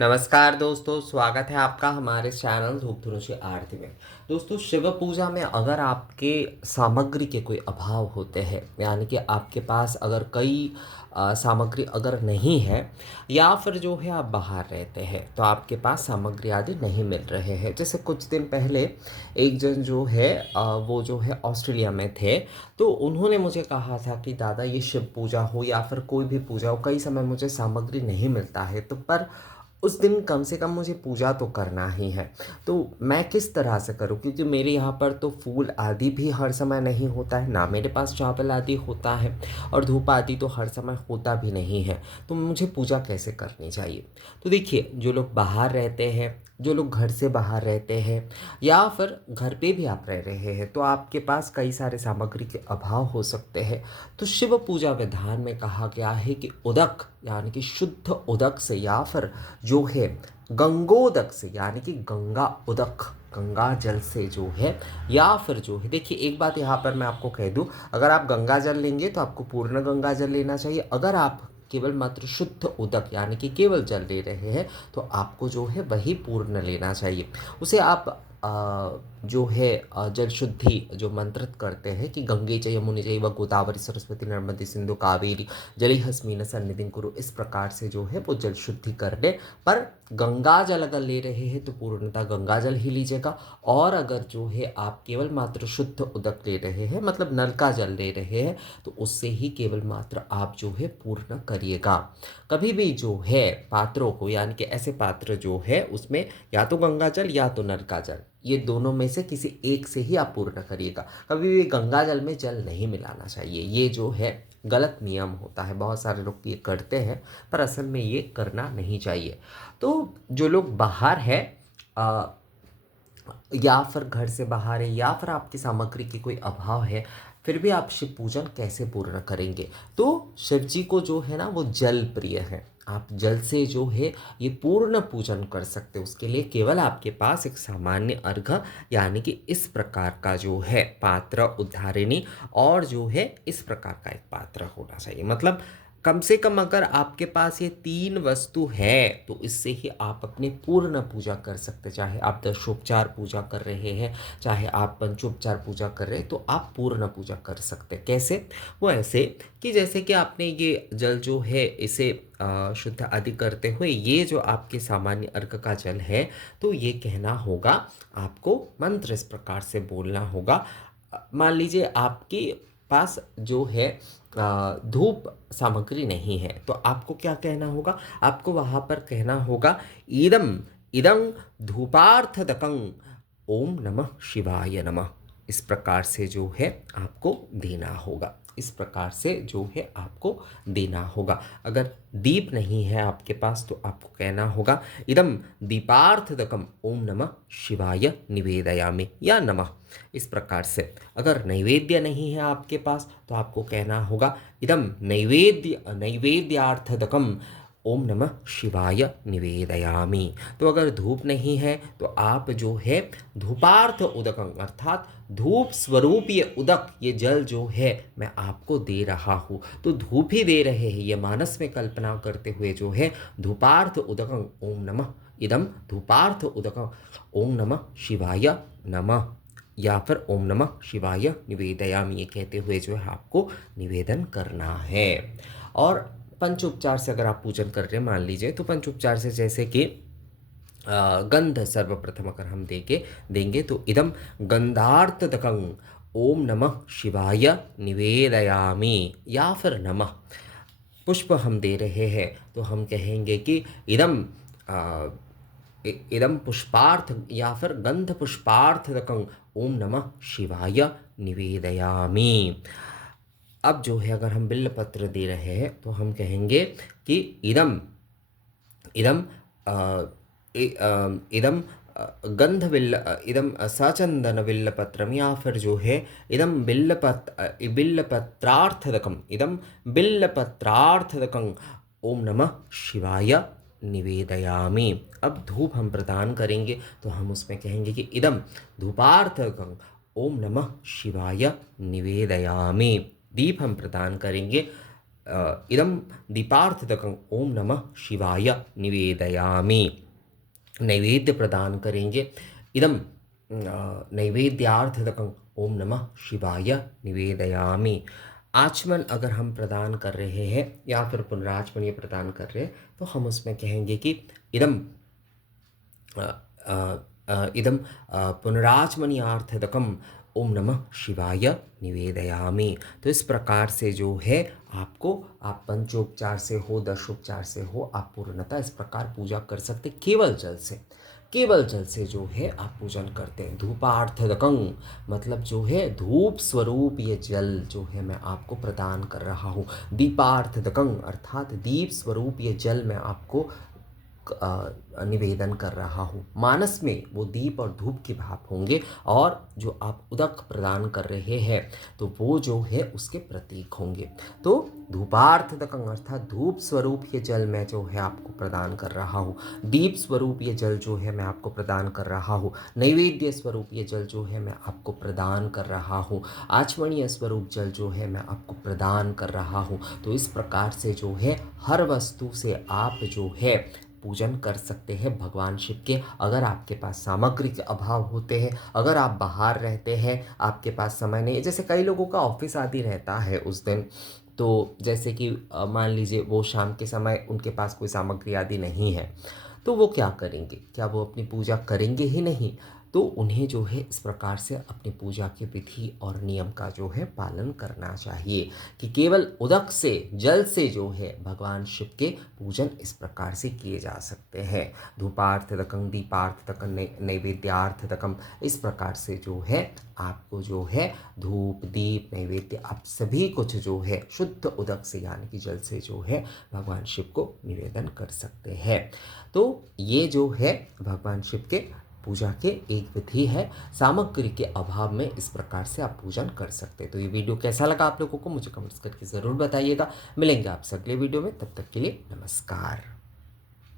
नमस्कार दोस्तों, स्वागत है आपका हमारे चैनल धूप धनुषी आरती में। दोस्तों, शिव पूजा में अगर आपके सामग्री के कोई अभाव होते हैं, यानी कि आपके पास अगर कई सामग्री अगर नहीं है, या फिर जो है आप बाहर रहते हैं तो आपके पास सामग्री आदि नहीं मिल रहे हैं। जैसे कुछ दिन पहले एक जन जो है वो जो है ऑस्ट्रेलिया में थे, तो उन्होंने मुझे कहा था कि दादा, ये शिव पूजा हो या फिर कोई भी पूजा हो, कई समय मुझे सामग्री नहीं मिलता है, तो पर उस दिन कम से कम मुझे पूजा तो करना ही है। तो मैं किस तरह से करूं, क्योंकि मेरे यहाँ पर तो फूल आदि भी हर समय नहीं होता है, ना मेरे पास चावल आदि होता है, और धूप आदि तो हर समय होता भी नहीं है। तो मुझे पूजा कैसे करनी चाहिए? तो देखिए, जो लोग बाहर रहते हैं, जो लोग घर से बाहर रहते हैं, या फिर घर पे भी आप रह रहे हैं, तो आपके पास कई सारे सामग्री के अभाव हो सकते हैं। तो शिव पूजा विधान में कहा गया है कि उदक यानी कि शुद्ध उदक से, या फिर जो है गंगोदक से, यानी कि गंगा उदक, गंगा जल से जो है, या फिर जो है, देखिए एक बात यहाँ पर मैं आपको कह दूँ, अगर आप गंगा जल लेंगे तो आपको पूर्ण गंगा जल लेना चाहिए। अगर आप केवल मात्र शुद्ध उदक यानी कि केवल जल ले रहे हैं तो आपको जो है वही पूर्ण लेना चाहिए। उसे आप जो है जल शुद्धि जो मंत्रित करते हैं कि गंगे च यमुने चैव गोदावरी सरस्वती नर्मदे सिंधु कावेरी जलेहस्मिन् सन्निधिं कुरु, इस प्रकार से जो है वो जल शुद्धि कर ले। पर गंगा जल अगर ले रहे हैं तो पूर्णतः गंगा जल ही लीजिएगा। और अगर जो है आप केवल मात्र शुद्ध उदक ले रहे हैं, मतलब नल का जल ले रहे हैं, तो उससे ही केवल मात्र आप जो है पूर्ण करिएगा। कभी भी जो है पात्रों को, यानी कि ऐसे पात्र जो है उसमें या तो गंगा जल या तो नल का जल, ये दोनों में से किसी एक से ही आप पूर्ण करिएगा। कभी भी गंगा जल में जल नहीं मिलाना चाहिए, ये जो है गलत नियम होता है। बहुत सारे लोग ये करते हैं, पर असल में ये करना नहीं चाहिए। तो जो लोग बाहर है, या फिर घर से बाहर है, या फिर आपकी सामग्री की कोई अभाव है, फिर भी आप शिव पूजन कैसे पूर्ण करेंगे? तो शिव जी को जो है ना वो जल प्रिय है। आप जल से जो है ये पूर्ण पूजन कर सकते हो। उसके लिए केवल आपके पास एक सामान्य अर्घ, यानी कि इस प्रकार का जो है पात्र, उद्धारिणी, और जो है इस प्रकार का एक पात्र होना चाहिए। मतलब कम से कम अगर आपके पास ये तीन वस्तु है तो इससे ही आप अपनी पूर्ण पूजा कर सकते। चाहे आप दशोपचार पूजा कर रहे हैं, चाहे आप पंचोपचार पूजा कर रहे हैं, तो आप पूर्ण पूजा कर सकते हैं। कैसे? वो ऐसे कि जैसे कि आपने ये जल जो है इसे शुद्ध आदि करते हुए, ये जो आपके सामान्य अर्घ का जल है, तो ये कहना होगा आपको, मंत्र इस प्रकार से बोलना होगा। मान लीजिए आपके पास जो है धूप सामग्री नहीं है, तो आपको क्या कहना होगा? आपको वहाँ पर कहना होगा, इदम इदं धूपार्थदकं ओम नमः शिवाय नमः। इस प्रकार से जो है आपको देना होगा। इस प्रकार से जो है आपको देना होगा। अगर दीप नहीं है आपके पास तो आपको कहना होगा, इदम दीपार्थदकम ओम नमः शिवाय निवेदयामि, या नमः। इस प्रकार से अगर नैवेद्य नहीं है आपके पास तो आपको कहना होगा, इदम नैवेद्यार्थदकम ओम नमः शिवाय निवेदयामि। तो अगर धूप नहीं है तो आप जो है धूपार्थ उदकं, अर्थात धूप स्वरूपीय उदक, ये जल जो है मैं आपको दे रहा हूँ। तो धूप ही दे रहे हैं, ये मानस में कल्पना करते हुए जो है धूपार्थ उदकं ओम नमः, इदम धूपार्थ उदकं ओम नमः शिवाय नमः, या फिर ओम नमः शिवाय निवेदयामि, ये कहते हुए जो है आपको निवेदन करना है। और पंचोपचार से अगर आप पूजन कर रहे हैं, मान लीजिए, तो पंचोपचार से जैसे कि गंध सर्वप्रथम अगर हम देंगे तो इदम गंधार्थदकं ओम नमः शिवाय निवेदयामि, या फिर नमः। पुष्प हम दे रहे हैं तो हम कहेंगे कि इदम इदम पुष्पार्थ, या फिर गंध पुष्पार्थदकं ओम नमः शिवाय निवेदयामि। अब जो है अगर हम बिल्वपत्र दे रहे हैं तो हम कहेंगे कि इदम इदम इदम इदम सचंदन बिल्लपत्रम, या फिर जो है इदम बिल्लपत्रार्थदकम, इदम बिल्लपत्रार्थदकं ओम नमः शिवाय निवेदयामि। अब धूप हम प्रदान करेंगे तो हम उसमें कहेंगे कि इदम धूपार्थदकं ओम नमः शिवाय निवेदयामि। दीप हम प्रदान करेंगे इदं दीपार्थदकं ओम नमः शिवाय निवेदयामि। नैवेद्य प्रदान करेंगे। इदं नैवेद्यार्थदकं ओम नमः शिवाय निवेदयामि। आचमन अगर हम प्रदान कर रहे हैं या फिर पुनराचमन ये प्रदान कर रहे हैं तो हम उसमें कहेंगे कि इदं इदं पुनराचमनीयार्थदकम् ओम नमः शिवाय निवेदयामि। तो इस प्रकार से जो है आपको, आप पंचोपचार से हो, दशोपचार से हो, आप पूर्णतः इस प्रकार पूजा कर सकते केवल जल से। केवल जल से जो है आप पूजन करते हैं। धूपार्थदकं मतलब जो है धूप स्वरूप ये जल जो है मैं आपको प्रदान कर रहा हूँ। दीपार्थदकं अर्थात दीप स्वरूप ये जल मैं आपको निवेदन कर रहा हूँ। मानस में वो दीप और धूप के भाव होंगे और जो आप उदक प्रदान कर रहे हैं तो वो जो है उसके प्रतीक होंगे। तो धूपार्थदकं अर्थात धूप स्वरूप ये जल मैं जो है आपको प्रदान कर रहा हूँ। दीप स्वरूप ये जल जो है मैं आपको प्रदान कर रहा हूँ। नैवेद्य स्वरूप ये जल जो है मैं आपको प्रदान कर रहा हूँ। आचमनीय स्वरूप जल जो है मैं आपको प्रदान कर रहा हूँ। तो इस प्रकार से जो है हर वस्तु से आप जो है पूजन कर सकते हैं भगवान शिव के। अगर आपके पास सामग्री के अभाव होते हैं, अगर आप बाहर रहते हैं, आपके पास समय नहीं है, जैसे कई लोगों का ऑफिस आदि रहता है उस दिन, तो जैसे कि मान लीजिए वो शाम के समय उनके पास कोई सामग्री आदि नहीं है, तो वो क्या करेंगे? क्या वो अपनी पूजा करेंगे ही नहीं? तो उन्हें जो है इस प्रकार से अपनी पूजा के विधि और नियम का जो है पालन करना चाहिए कि केवल उदक से, जल से जो है भगवान शिव के पूजन इस प्रकार से किए जा सकते हैं। धूपार्थदकं दीपार्थदकं नैवेद्यार्थदकं, इस प्रकार से जो है आपको जो है धूप दीप नैवेद्य आप सभी कुछ जो है शुद्ध उदक से यानी कि जल से जो है भगवान शिव को निवेदन कर सकते हैं। तो ये जो है भगवान शिव के पूजा के एक विधि है। सामग्री के अभाव में इस प्रकार से आप पूजन कर सकते हैं। तो ये वीडियो कैसा लगा आप लोगों को मुझे कमेंट्स करके ज़रूर बताइएगा। मिलेंगे आपसे अगले वीडियो में, तब तक के लिए नमस्कार।